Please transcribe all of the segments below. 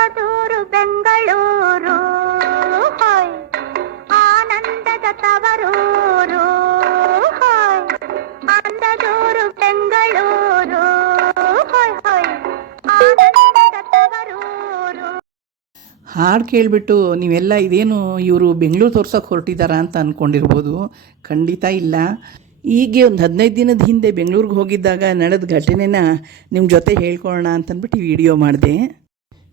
ಅಂದದೂರು ಬೆಂಗಳೂರು. ಹೋಯ್. ಆನಂದದ ತವರೂರು. ಹೋಯ್. ಬೆಂಗಳೂರು. ಹೋಯ್ ಹೋಯ್. ಆನಂದದ ತವರೂರು. ಹಾಡು ಕೇಳಿಬಿಟ್ಟು ನೀವೆಲ್ಲ ಇದೇನು ಇವರು ಬೆಂಗಳೂರು ತೋರ್ಸೋಕೆ ಹೊರಟಿದ್ದಾರಾ ಅಂತ ಅಂದ್ಕೊಂಡಿರ್ಬೋದು ಖಂಡಿತ ಇಲ್ಲ. ಹೀಗೆ ಒಂದು ಹದಿನೈದು ದಿನದ ಹಿಂದೆ ಬೆಂಗಳೂರಿಗೆ ಹೋಗಿದ್ದಾಗ ನಡೆದ ಘಟನೆನ ನಿಮ್ಮ ಜೊತೆ ಹೇಳ್ಕೊಳ್ಳೋಣ ಅಂತಂದ್ಬಿಟ್ಟು ಈ ವಿಡಿಯೋ ಮಾಡಿದೆ.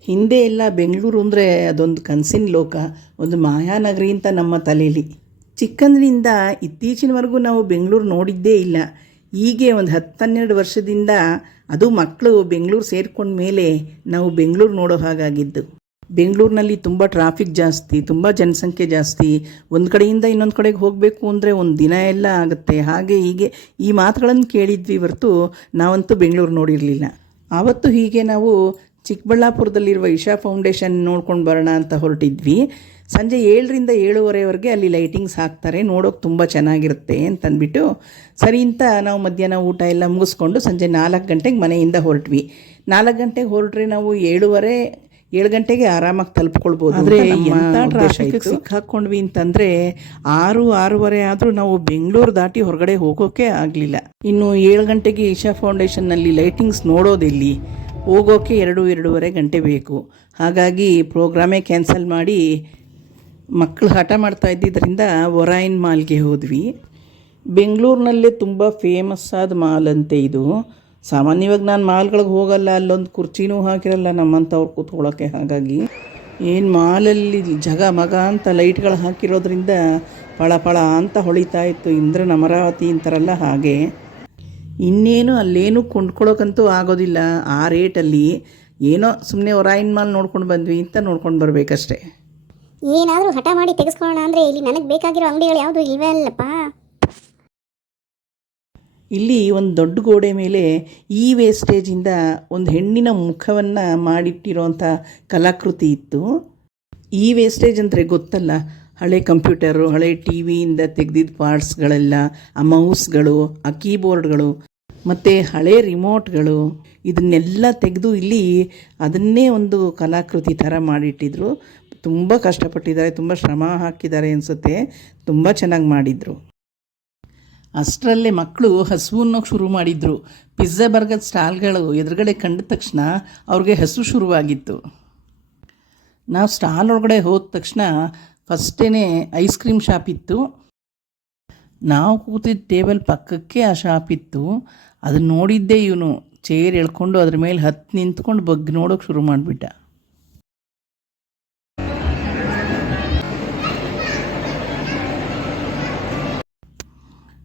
ಹಿಂದೆ ಎಲ್ಲ ಬೆಂಗಳೂರು ಅಂದರೆ ಅದೊಂದು ಕನಸಿನ ಲೋಕ, ಒಂದು ಮಾಯಾನಗರಿ ಅಂತ ನಮ್ಮ ತಲೆಯಲ್ಲಿ ಚಿಕ್ಕಂದಿನಿಂದ ಇತ್ತೀಚಿನವರೆಗೂ ನಾವು ಬೆಂಗಳೂರು ನೋಡಿದ್ದೇ ಇಲ್ಲ. ಹೀಗೆ ಒಂದು ಹತ್ತನ್ನೆರಡು ವರ್ಷದಿಂದ ಅದು ಮಕ್ಕಳು ಬೆಂಗಳೂರು ಸೇರಿಕೊಂಡ ಮೇಲೆ ನಾವು ಬೆಂಗಳೂರು ನೋಡೋ ಹಾಗಾಗಿದ್ದು. ಬೆಂಗಳೂರಿನಲ್ಲಿ ತುಂಬ ಟ್ರಾಫಿಕ್ ಜಾಸ್ತಿ, ತುಂಬ ಜನಸಂಖ್ಯೆ ಜಾಸ್ತಿ. ಒಂದು ಕಡೆಯಿಂದ ಇನ್ನೊಂದು ಕಡೆಗೆ ಹೋಗಬೇಕು ಅಂದರೆ ಒಂದು ದಿನ ಎಲ್ಲ ಆಗುತ್ತೆ. ಹಾಗೆ ಹೀಗೆ ಈ ಮಾತುಗಳನ್ನು ಕೇಳಿದ್ವಿ ಹೊರತು ನಾವಂತೂ ಬೆಂಗಳೂರು ನೋಡಿರಲಿಲ್ಲ. ಆವತ್ತು ಹೀಗೆ ನಾವು ಚಿಕ್ಕಬಳ್ಳಾಪುರದಲ್ಲಿರುವ ಇಶಾ ಫೌಂಡೇಶನ್ ನೋಡ್ಕೊಂಡು ಬರೋಣ ಅಂತ ಹೊರಟಿದ್ವಿ. ಸಂಜೆ ಏಳರಿಂದ ಏಳುವರೆವರೆಗೆ ಅಲ್ಲಿ ಲೈಟಿಂಗ್ಸ್ ಹಾಕ್ತಾರೆ. ನೋಡೋಕೆ ತುಂಬ ಚೆನ್ನಾಗಿರುತ್ತೆ ಅಂತಂದ್ಬಿಟ್ಟು ಸರಿ ಅಂತ ನಾವು ಮಧ್ಯಾಹ್ನ ಊಟ ಎಲ್ಲ ಮುಗಿಸ್ಕೊಂಡು ಸಂಜೆ ನಾಲ್ಕು ಗಂಟೆಗೆ ಮನೆಯಿಂದ ಹೊರಟ್ವಿ. ನಾಲ್ಕು ಗಂಟೆಗೆ ಹೊರಟ್ರೆ ನಾವು ಏಳುವರೆ ಏಳು ಗಂಟೆಗೆ ಆರಾಮಾಗಿ ತಲುಪ್ಕೊಳ್ಬೋದು ಅಂದರೆ ಎಂಥ ಟ್ರಾಫಿಕ್ ಸಿಕ್ಕಾಕೊಂಡ್ವಿ ಅಂತಂದರೆ ಆರು ಆರೂವರೆ ಆದರೂ ನಾವು ಬೆಂಗಳೂರು ದಾಟಿ ಹೊರಗಡೆ ಹೋಗೋಕೆ ಆಗಲಿಲ್ಲ. ಇನ್ನು ಏಳು ಗಂಟೆಗೆ ಇಶಾ ಫೌಂಡೇಶನ್ನಲ್ಲಿ ಲೈಟಿಂಗ್ಸ್ ನೋಡೋದೆಲ್ಲಿ ಹೋಗೋಕೆ ಎರಡು ಎರಡೂವರೆ ಗಂಟೆ ಬೇಕು. ಹಾಗಾಗಿ ಪ್ರೋಗ್ರಾಮೇ ಕ್ಯಾನ್ಸಲ್ ಮಾಡಿ ಮಕ್ಕಳು ಹಠ ಮಾಡ್ತಾ ಇದ್ದಿದ್ದರಿಂದ ಒರಾಯಿನ್ ಮಾಲ್ಗೆ ಹೋದ್ವಿ. ಬೆಂಗಳೂರಿನಲ್ಲೇ ತುಂಬ ಫೇಮಸ್ ಆದ ಮಾಲ್ ಅಂತೆ ಇದು. ಸಾಮಾನ್ಯವಾಗಿ ನಾನು ಮಾಲ್ಗಳಿಗೆ ಹೋಗಲ್ಲ, ಅಲ್ಲೊಂದು ಕುರ್ಚಿನೂ ಹಾಕಿರಲ್ಲ ನಮ್ಮಂಥವ್ರು ಕೂತ್ಕೊಳ್ಳೋಕ್ಕೆ ಹಾಗಾಗಿ ಏನು ಮಾಲಲ್ಲಿ ಜಗ ಮಗ ಅಂತ ಲೈಟ್ಗಳು ಹಾಕಿರೋದ್ರಿಂದ ಪಳ ಪಳ ಅಂತ ಹೊಳಿತಾ ಇತ್ತು. ಇಂದ್ರನ ಅಮರಾವತಿ ಅಂತಾರಲ್ಲ ಹಾಗೆ. ಇನ್ನೇನು ಅಲ್ಲೇನು ಕೊಂಡ್ಕೊಳ್ಳೋಕ್ಕಂತೂ ಆಗೋದಿಲ್ಲ. ಆ ರೇಟಲ್ಲಿ ಏನೋ ಸುಮ್ಮನೆ ಒರಾಯಿನ್ ಮಾಲ್ ನೋಡ್ಕೊಂಡು ಬಂದ್ವಿ ಅಂತ ನೋಡ್ಕೊಂಡು ಬರಬೇಕಷ್ಟೇ. ಏನಾದರೂ ಹಠ ಮಾಡಿ ತೆಗೆಸ್ಕೊಳ್ಳೋಣ ಅಂದರೆ ಇಲ್ಲಿ ನನಗೆ ಬೇಕಾಗಿರೋ ಅಂಗಡಿಗಳು ಯಾವುದು ಇವೆ ಅಲ್ಲಪ್ಪ ಇಲ್ಲಿ ಒಂದು ದೊಡ್ಡ ಗೋಡೆ ಮೇಲೆ ಈ ವೇಸ್ಟೇಜಿಂದ ಒಂದು ಹೆಣ್ಣಿನ ಮುಖವನ್ನು ಮಾಡಿಟ್ಟಿರೋಂಥ ಕಲಾಕೃತಿ ಇತ್ತು. ಈ ವೇಸ್ಟೇಜ್ ಅಂದರೆ ಗೊತ್ತಲ್ಲ? ಹಳೆ ಕಂಪ್ಯೂಟರು ಹಳೆ ಟಿ ವಿಯಿಂದ ತೆಗೆದಿದ್ದ ಪಾರ್ಟ್ಸ್ಗಳೆಲ್ಲ ಆ ಮೌಸ್ಗಳು ಆ ಕೀಬೋರ್ಡ್ಗಳು ಮತ್ತು ಹಳೆ ರಿಮೋಟ್ಗಳು ಇದನ್ನೆಲ್ಲ ತೆಗೆದು ಇಲ್ಲಿ ಅದನ್ನೇ ಒಂದು ಕಲಾಕೃತಿ ಥರ ಮಾಡಿಟ್ಟಿದ್ರು. ತುಂಬ ಕಷ್ಟಪಟ್ಟಿದ್ದಾರೆ, ತುಂಬ ಶ್ರಮ ಹಾಕಿದ್ದಾರೆ ಅನಿಸುತ್ತೆ. ತುಂಬ ಚೆನ್ನಾಗಿ ಮಾಡಿದರು. ಅಷ್ಟರಲ್ಲೇ ಮಕ್ಕಳು ಹಸುವನ್ನು ಶುರು ಮಾಡಿದ್ರು. ಪಿಜ್ಜಾ ಬರ್ಗದ ಸ್ಟಾಲ್ಗಳು ಎದುರುಗಡೆ ಕಂಡ ತಕ್ಷಣ ಅವ್ರಿಗೆ ಹಸು ಶುರುವಾಗಿತ್ತು. ನಾವು ಸ್ಟಾಲ್ ಒಳಗಡೆ ಹೋದ ತಕ್ಷಣ ಫಸ್ಟೇ ಐಸ್ ಕ್ರೀಮ್ ಶಾಪ್ ಇತ್ತು. ನಾವು ಕೂತಿದ್ದ ಟೇಬಲ್ ಪಕ್ಕಕ್ಕೆ ಆ ಶಾಪ್ ಇತ್ತು. ಅದನ್ನ ನೋಡಿದ್ದೇ ಇವನು. ಚೇರ್ ಎಳ್ಕೊಂಡು ಅದ್ರ ಮೇಲೆ ಹತ್ತು ನಿಂತ್ಕೊಂಡು ಬಗ್ಗೆ ನೋಡೋಕೆ ಶುರು ಮಾಡಿಬಿಟ್ಟ.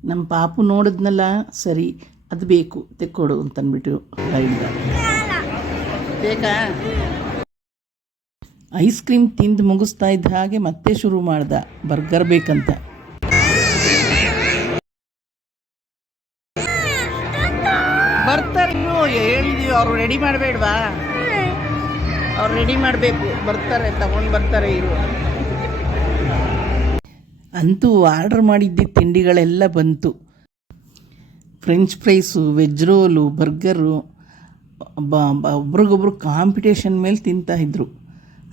ನಮ್ಮ ಪಾಪು ನೋಡಿದ್ನಲ್ಲ, ಸರಿ, ಅದು ಬೇಕು, ತೆಕ್ಕೊಡು ಅಂತಂದ್ಬಿಟ್ಟು ಬೇಕಾ? ಐಸ್ ಕ್ರೀಮ್ ತಿಂದು ಮುಗಿಸ್ತಾ ಇದ್ದ ಹಾಗೆ ಮತ್ತೆ ಶುರು ಮಾಡ್ದ. ಬರ್ಗರ್ ಬೇಕಂತ. ಹೇಳಿದೀವಿ ಅವ್ರು ರೆಡಿ ಮಾಡಬೇಡ್ವಾ? ಅವ್ರು ರೆಡಿ ಮಾಡಬೇಕು. ಬರ್ತಾರೆ, ತಗೊಂಡು ಬರ್ತಾರೆ ಇರು ಅಂತೂ ಆರ್ಡ್ರ್ ಮಾಡಿದ್ದ ತಿಂಡಿಗಳೆಲ್ಲ ಬಂತು. French fries veg roll burger ಬ ಒಬ್ರಿಗೊಬ್ರು ಕಾಂಪಿಟೇಷನ್ ಮೇಲೆ ತಿಂತಾಯಿದ್ರು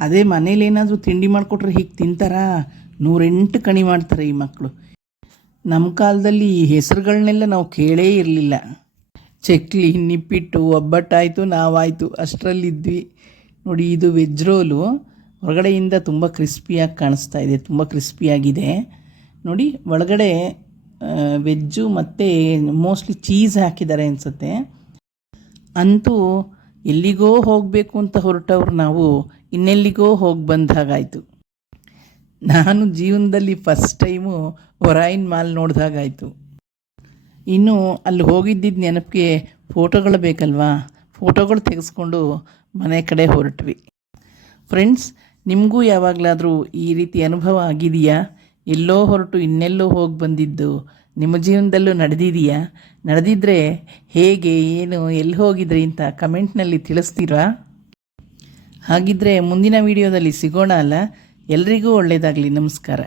ಅದೇ ಮನೇಲಿ ಏನಾದರೂ ತಿಂಡಿ ಮಾಡಿಕೊಟ್ರೆ ಹೀಗೆ ತಿಂತಾರಾ? ನೂರೆಂಟು ಕಣಿ ಮಾಡ್ತಾರೆ ಈ ಮಕ್ಕಳು ನಮ್ಮ ಕಾಲದಲ್ಲಿ ಈ ಹೆಸರುಗಳನ್ನೆಲ್ಲ ನಾವು ಕೇಳೇ ಇರಲಿಲ್ಲ. ಚಕ್ಲಿ ನಿಪ್ಪಿಟ್ಟು, ಒಬ್ಬಟ್ಟಾಯಿತು, ನಾವಾಯಿತು, ಅಷ್ಟರಲ್ಲಿದ್ವಿ. ನೋಡಿ, ಇದು ವೆಜ್ ರೋಲು. ಹೊರಗಡೆಯಿಂದ ತುಂಬ ಕ್ರಿಸ್ಪಿಯಾಗಿ ಕಾಣಿಸ್ತಾ ಇದೆ, ತುಂಬ ಕ್ರಿಸ್ಪಿಯಾಗಿದೆ. ನೋಡಿ, ಒಳಗಡೆ ವೆಜ್ಜು ಮತ್ತು ಮೋಸ್ಟ್ಲಿ ಚೀಸ್ ಹಾಕಿದ್ದಾರೆ ಅನಿಸುತ್ತೆ. ಅಂತೂ ಎಲ್ಲಿಗೋ ಹೋಗಬೇಕು ಅಂತ ಹೊರಟವ್ರು ನಾವು ಇನ್ನೆಲ್ಲಿಗೋ ಹೋಗಿ ಬಂದ ಹಾಗಾಯಿತು. ನಾನು ಜೀವನದಲ್ಲಿ ಫಸ್ಟ್ ಟೈಮು ಒರಾಯಿನ್ ಮಾಲ್ ನೋಡಿದಾಗಾಯಿತು ಇನ್ನು ಅಲ್ಲಿ ಹೋಗಿದ್ದಿದ್ದ ನೆನಪಿಗೆ ಫೋಟೋಗಳು ಬೇಕಲ್ವಾ? ಫೋಟೋಗಳು ತೆಗೆಸ್ಕೊಂಡು ಮನೆ ಕಡೆ ಹೊರಟ್ವಿ. ಫ್ರೆಂಡ್ಸ್ ನಿಮಗೂ ಯಾವಾಗಲಾದರೂ ಈ ರೀತಿ ಅನುಭವ ಆಗಿದೆಯಾ? ಎಲ್ಲೋ ಹೊರಟು ಇನ್ನೆಲ್ಲೋ ಹೋಗಿ ಬಂದಿದ್ದು ನಿಮ್ಮ ಜೀವನದಲ್ಲೂ ನಡೆದಿದೆಯಾ? ನಡೆದಿದ್ರೆ ಹೇಗೆ, ಏನು, ಎಲ್ಲಿ ಹೋಗಿದ್ರಿ ಅಂತ ಕಮೆಂಟ್ನಲ್ಲಿ ತಿಳಿಸ್ತೀರಾ? ಹಾಗಿದ್ರೆ ಮುಂದಿನ ವಿಡಿಯೋದಲ್ಲಿ ಸಿಗೋಣ ಅಲ್ಲ? ಎಲ್ರಿಗೂ ಒಳ್ಳೆಯದಾಗಲಿ ನಮಸ್ಕಾರ.